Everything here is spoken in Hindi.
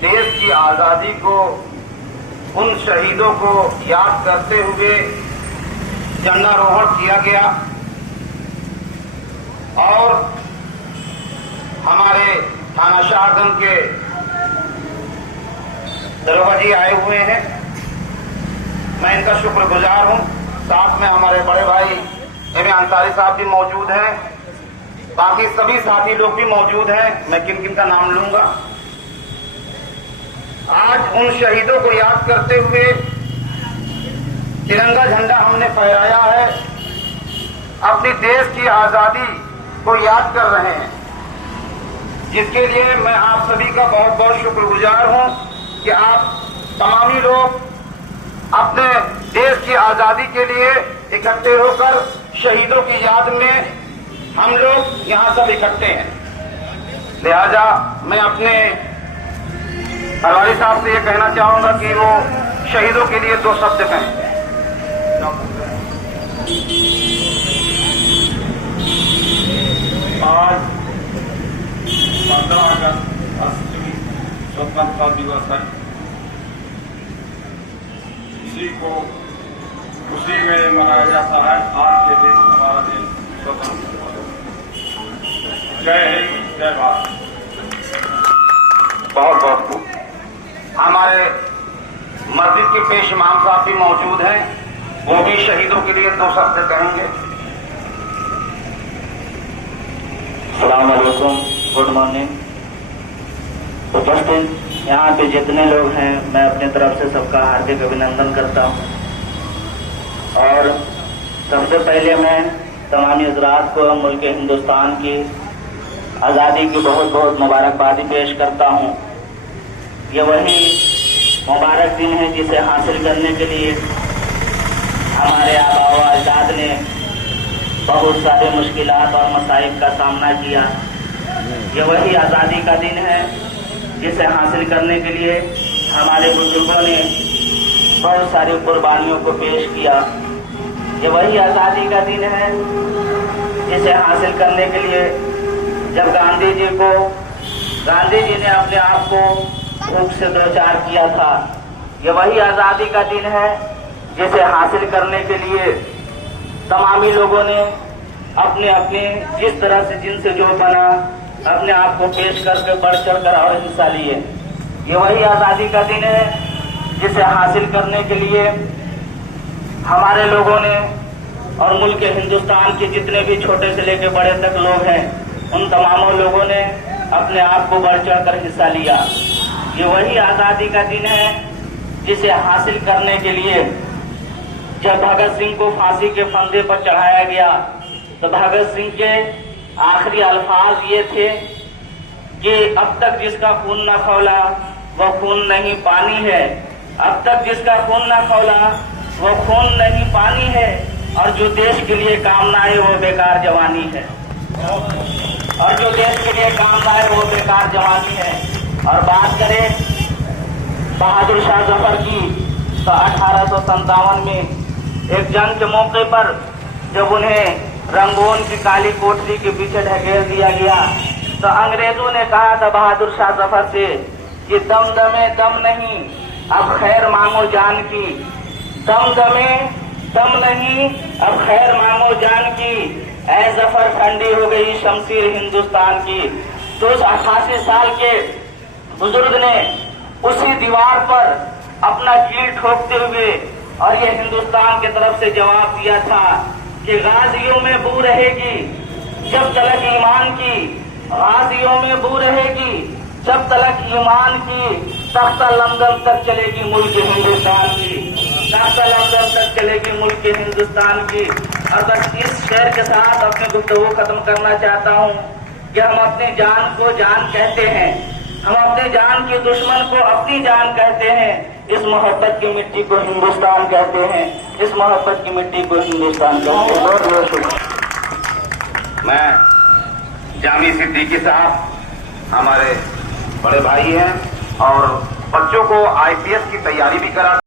देश की आज़ादी को, उन शहीदों को याद करते हुए झंडारोहण किया गया और हमारे थाना शाहगंज के दरोगा जी आए हुए हैं। मैं इनका शुक्रगुजार हूं। साथ में हमारे बड़े भाई एम ए अंसारी साहब भी मौजूद हैं, बाकी सभी साथी लोग भी मौजूद हैं। मैं किन किन का नाम लूंगा। आज उन शहीदों को याद करते हुए तिरंगा झंडा हमने फहराया है, अपनी देश की आजादी को याद कर रहे हैं, जिसके लिए मैं आप सभी का बहुत बहुत शुक्रगुजार हूं कि आप तमामी लोग अपने देश की आजादी के लिए इकट्ठे होकर शहीदों की याद में हम लोग यहां सब इकट्ठे हैं। लिहाजा मैं अपने पटवारी साहब से ये कहना चाहूंगा कि वो शहीदों के लिए 2 शब्द कहें। आज 15 अगस्त राष्ट्रीय स्वतंत्रता दिवस है। इसी को खुशी में मनाया जाता है। आज के दिन हमारा दिन स्वतंत्र हुआ। जय हिंद, जय भारत। बहुत बहुत खूब। हमारे मस्जिद के पेश इमाम साहब भी मौजूद हैं, वो भी शहीदों के लिए 2 शब्द कहेंगे। अस्सलाम वालेकुम, गुड मॉर्निंग। उपस्थित यहाँ पे जितने लोग हैं, मैं अपनी तरफ से सबका हार्दिक अभिनंदन करता हूँ। और सबसे पहले मैं तमामी हज़रात को मुल्क हिंदुस्तान की आज़ादी की बहुत बहुत मुबारकबादी पेश करता हूँ। ये वही मुबारक दिन है जिसे हासिल करने के लिए हमारे आबा व अजदाद ने बहुत सारे मुश्किलात और मसाइब का सामना किया। ये वही आज़ादी का दिन है जिसे हासिल करने के लिए हमारे बुजुर्गों ने बहुत सारी कुर्बानियों को पेश किया। ये वही आज़ादी का दिन है जिसे हासिल करने के लिए जब गांधी जी ने अपने आप को भूख से दो-चार किया था। ये वही आज़ादी का दिन है जिसे हासिल करने के लिए तमामी लोगों ने अपने अपने जिस तरह से जिनसे जो बना अपने आप को पेश करके बढ़ चढ़ कर और हिस्सा लिए। ये वही आज़ादी का दिन है जिसे हासिल करने के लिए हमारे लोगों ने और मुल्क हिंदुस्तान के जितने भी छोटे से लेकर बड़े तक लोग हैं, उन तमामों लोगों ने अपने आप को बढ़ चढ़ कर हिस्सा लिया। ये वही आज़ादी का दिन है जिसे हासिल करने के लिए जब भगत सिंह को फांसी के फंदे पर चढ़ाया गया तो भगत सिंह के आखिरी अल्फाज ये थे कि अब तक जिसका खून न खौला वह खून नहीं पानी है। अब तक जिसका खून न खौला वह खून नहीं पानी है, और जो देश के लिए काम न आए वो बेकार जवानी है। और जो देश के लिए काम न आए वो बेकार जवानी है। और बात करें बहादुर शाह जफर की, तो 1857 में एक जंग के मौके पर जब उन्हें रंगून की काली कोठरी के पीछे ढकेल दिया गया तो अंग्रेजों ने कहा था बहादुर शाह जफर से कि दम दमे दम नहीं, अब खैर मांगो जान की। दम दमे दम नहीं, अब खैर मांगो जान की। ऐ जफर ठंडी हो गई शमशीर हिंदुस्तान की। तो उस 88 साल के बुजुर्ग ने उसी दीवार पर अपना कील ठोकते हुए और ये हिंदुस्तान की तरफ से जवाब दिया था कि गाजियों में बू रहेगी जब तलक ईमान की। गाजियों में बू रहेगी जब तलक ईमान की। तख्ता लंदन तक चलेगी मुल्क हिंदुस्तान की। तख्ता लंदन तक चलेगी मुल्क हिंदुस्तान की। और बस इस शेर के साथ अपने गुफ्तगू खत्म करना चाहता हूँ कि हम अपनी जान को जान कहते हैं, हम अपनी जान के दुश्मन को अपनी जान कहते हैं। इस मोहब्बत की मिट्टी को हिंदुस्तान कहते हैं। इस मोहब्बत की मिट्टी को हिंदुस्तान कहते हैं। बहुत बहुत शुक्रिया। मैं जामी सिद्दीकी साहब हमारे बड़े भाई हैं और बच्चों को IPS की तैयारी भी करा